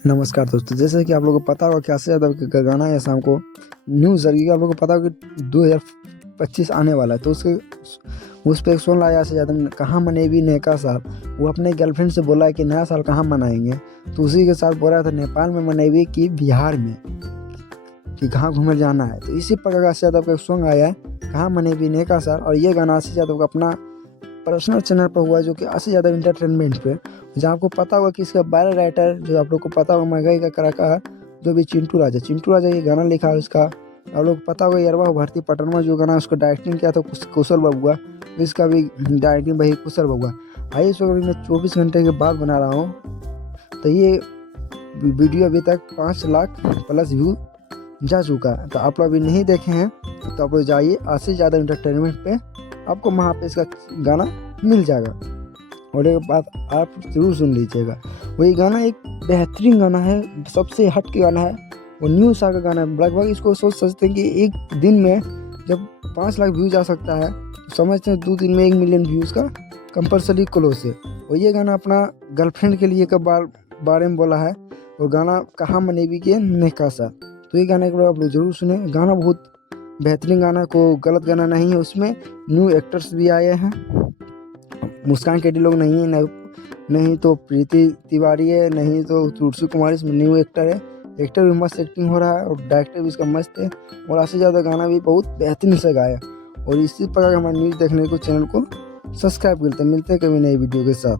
नमस्कार दोस्तों, जैसे कि आप लोगों को पता होगा कि आशीष यादव का गाना है शाम को न्यूज़ जरिए आप लोगों को पता होगा कि 2025 आने वाला है। तो उस पर एक सॉन्ग लाया आशीष यादव ने, कहाँ मनेबी नया साल। वो अपने गर्लफ्रेंड से बोला है कि नया साल कहाँ मनाएंगे, तो उसी के साथ बोल रहा था नेपाल में मनेबी कि बिहार में, कि कहाँ घूमने जाना है। तो इसी प्रकार का आशीष यादव का एक सॉन्ग आया है, कहाँ मनेबी नया साल। और ये गाना आशीष यादव का अपना पर्सनल चैनल पर हुआ, जो कि आशीष यादव इंटरटेनमेंट पे, जहाँ आपको पता होगा कि इसका बायर राइटर जो आप लोग को पता होगा महंगाई का कलाकार जो भी चिंटू राजा ये गाना लिखा है। उसका आप लोग को पता होगा यरवा भर्ती पटनमा जो गाना उसको डायरेक्टिंग किया था कुशल बबुआ, इसका भी डायरेक्टिंग भाई कुशल बबुआ। आइए इस वक्त मैं 24 घंटे के बाद बना रहा हूँ, तो ये वीडियो अभी तक 5 लाख प्लस व्यू जा चुका है। तो आप लोग अभी नहीं देखे हैं तो आप लोग जाइए आशीष यादव इंटरटेनमेंट पे, आपको वहाँ पे इसका गाना मिल जाएगा और एक बात आप जरूर सुन लीजिएगा। वही गाना एक बेहतरीन गाना है, सबसे हट के गाना है, वो न्यू सा का गाना है। लगभग इसको सोच सकते हैं कि एक दिन में जब 5 लाख व्यूज आ सकता है, तो समझते हैं 2 दिन में 1 मिलियन व्यूज़ का कंपल्सरी क्लोज है। और ये गाना अपना गर्लफ्रेंड के लिए बारे में बोला है, और गाना कहाँ मनेबी के नेका सा। तो ये गाने को आप लोग जरूर सुने, गाना बहुत बेहतरीन गाना, को गलत गाना नहीं है। उसमें न्यू एक्टर्स भी आए हैं, मुस्कान केडी लोग नहीं है, नहीं तो प्रीति तिवारी है, नहीं तो तुलसी कुमारी, इसमें न्यू एक्टर है। एक्टर भी मस्त एक्टिंग हो रहा है और डायरेक्टर भी इसका मस्त है, और आशीष यादव गाना भी बहुत बेहतरीन से गाया। और इसी प्रकार हमारे न्यूज़ देखने को चैनल को सब्सक्राइब करते हैं। मिलते हैं कभी नई वीडियो के साथ।